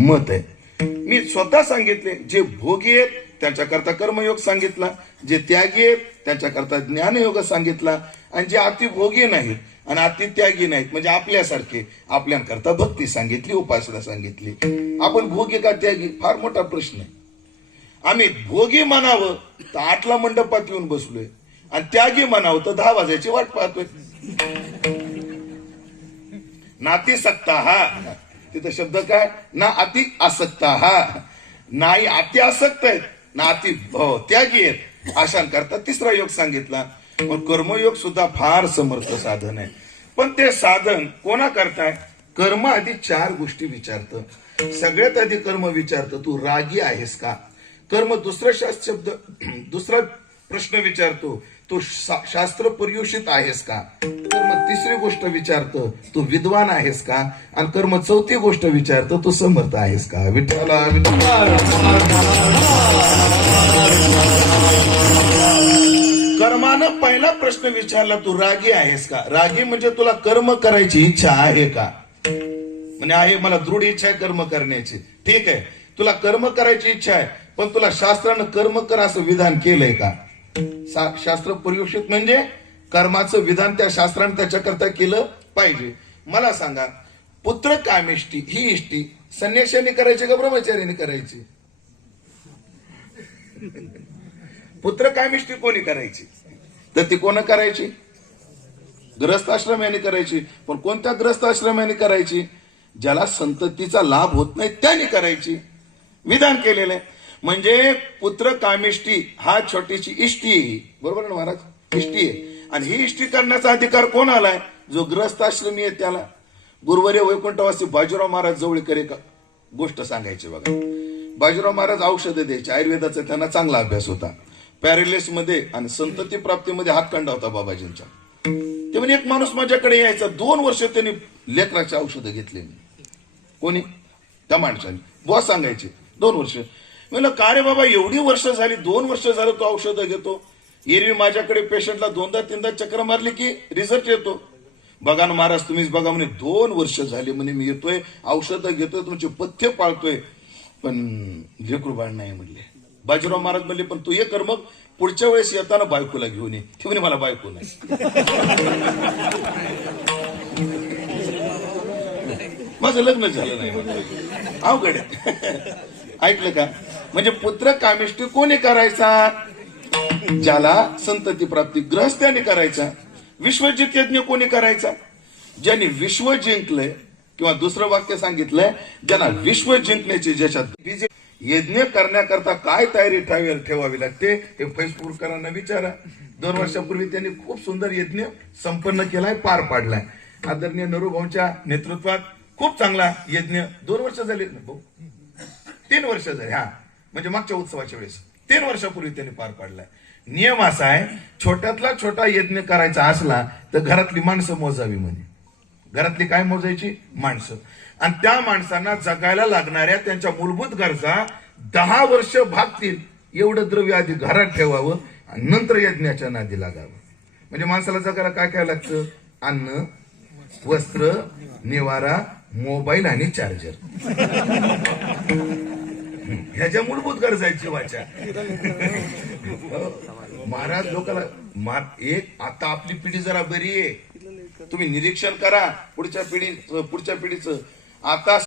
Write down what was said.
मत आहे. मी स्वतः सांगितले, जे भोगी आहेत त्यांच्याकरता कर्मयोग सांगितला, जे त्यागी आहेत त्यांच्याकरता ज्ञानयोग सांगितला, आणि जे अतिभोगी नाहीत आणि अति त्यागी नाहीत म्हणजे आपल्यासारखे आपल्याकरता भक्ती सांगितली, उपासना सांगितली. आपण भोगी का त्यागी फार मोठा प्रश्न आहे. आम्ही भोगी म्हणावं तर 8ला मंडपात येऊन बसलोय आणि त्यागी म्हणावं तर 10 वाजायची वाट पाहतोय. नाती सक्ता हा तिथं शब्द काय ना अति आसक्ता हा, नाही अति आसक्त आहेत ना अति त्यागी आहेत. अशांकरता 3रा योग सांगितला. पण कर्मयोग सुद्धा फार समर्थ साधन आहे. पण ते साधन कोणा करताय? कर्म आधी 4 गोष्टी विचारतं. सगळ्यात आधी कर्म विचारतं तू रागी आहेस का. कर्म दुसरा प्रश्न विचारतो तू शास्त्र पर्युषित आहेस का. कर्म 3री गोष्ट विचारतं तू विद्वान आहेस का. आणि कर्म 4थी गोष्ट विचारतं तू समर्थ आहेस का. विठ्ठला कर्मानं पहिला प्रश्न विचारला तू रागी आहेस का. रागी म्हणजे तुला कर्म करायची इच्छा आहे का. म्हणजे आहे, मला दृढ इच्छा आहे कर्म करण्याची. ठीक आहे, तुला कर्म करायची इच्छा आहे, पण तुला शास्त्रानं कर्म कर असं विधान केलंय का. शास्त्र पर्युषित म्हणजे कर्माचं विधान त्या शास्त्राने त्याच्याकरता केलं पाहिजे. मला सांगा, पुत्र कामेष्टी ही इष्टी संन्याशाने करायची का ब्रह्मचार्याने करायची. पुत्र कामेष्टी कोणी करायची तर ती कोण करायची. ग्रस्त आश्रमाने करायची. पण कोणत्या ग्रस्त आश्रमाने करायची. ज्याला संततीचा लाभ होत नाही त्याने करायची. विधान केलेलं आहे. म्हणजे पुत्र कामिष्टी हा छोटीशी इष्टी आहे, बरोबर ना महाराज, इष्टी आहे. आणि ही इष्टी करण्याचा अधिकार कोण आलाय. जो ग्रस्त आश्रमी आहे त्याला. गुरुवर्य वैकुंठवासी बाजीराव महाराज जवळकर एक गोष्ट सांगायची बघा. बाजीराव महाराज औषधं द्यायचे, आयुर्वेदाचा त्यांना चांगला अभ्यास होता. पॅरेलिस मध्ये आणि संतती प्राप्तीमध्ये हातखंडा होता बाबाजींचा. ते म्हणजे एक माणूस माझ्याकडे यायचा, 2 वर्ष त्यांनी लेकराची औषधं घेतली. कोणी त्या माणसाने बॉस सांगायचे 2 वर्ष. म्हणलं का रे बाबा एवढी वर्ष झाली, 2 वर्ष झालं तो औषधं घेतो. एरवी माझ्याकडे पेशंटला 2दा-3दा चक्र मारली की रिझल्ट येतो. बघा ना महाराज तुम्हीच बघा म्हणे, 2 वर्ष झाली म्हणे मी येतोय, औषधं घेतोय, तुमचे पथ्य पाळतोय, पण लेकरू बाळ नाही म्हणले. बाजीराव महाराज म्हणले पण तू ये कर, मग पुढच्या वेळेस येताना बायकोला घेऊन ये. ते म्हणे मला बायको नाही. माझं लग्न झालं नाही म्हणजे अवघड आहे. ऐकलं का. म्हणजे पुत्र कामिष्टी कोणी करायचा. ज्याला संतती प्राप्ती ग्रहस्थाने करायचा. विश्वजित यज्ञ कोणी करायचा. ज्यांनी विश्व जिंकलंय, किंवा दुसरं वाक्य सांगितलंय ज्यांना विश्व जिंकण्याची ज्याच्यात यज्ञ करण्याकरता काय तयारी ठेवावी लागते हे फैसपूरकरांना विचारा. 2 वर्षापूर्वी त्यांनी खूप सुंदर यज्ञ संपन्न केलाय, पार पाडलाय. आदरणीय नरूभाऊंच्या नेतृत्वात खूप चांगला यज्ञ 2 वर्ष झाले, 3 वर्ष झाले, हा म्हणजे मागच्या उत्सवाच्या वेळेस 3 वर्षापूर्वी त्यांनी पार पाडलाय. नियम असा आहे, छोट्यातला छोटा यज्ञ करायचा असला तर घरातली माणसं मोजावी. म्हणे घरातली काय मोजायची, माणसं. आणि त्या माणसांना जगायला लागणाऱ्या त्यांच्या मूलभूत गरजा 10 वर्ष भागतील एवढं द्रव्य आधी घरात ठेवावं आणि नंतर यज्ञाच्या नादी लागावं. म्हणजे माणसाला जगायला काय काय लागतं. अन्न, वस्त्र, निवारा, मोबाईल आणि चार्जर. ह्याच्या मूलभूत गरजा आहेत जीवाच्या. महाराज लोकांना एक आता आपली पिढी जरा बरी आहे. तुम्ही निरीक्षण करा पुढच्या पिढीचं. आता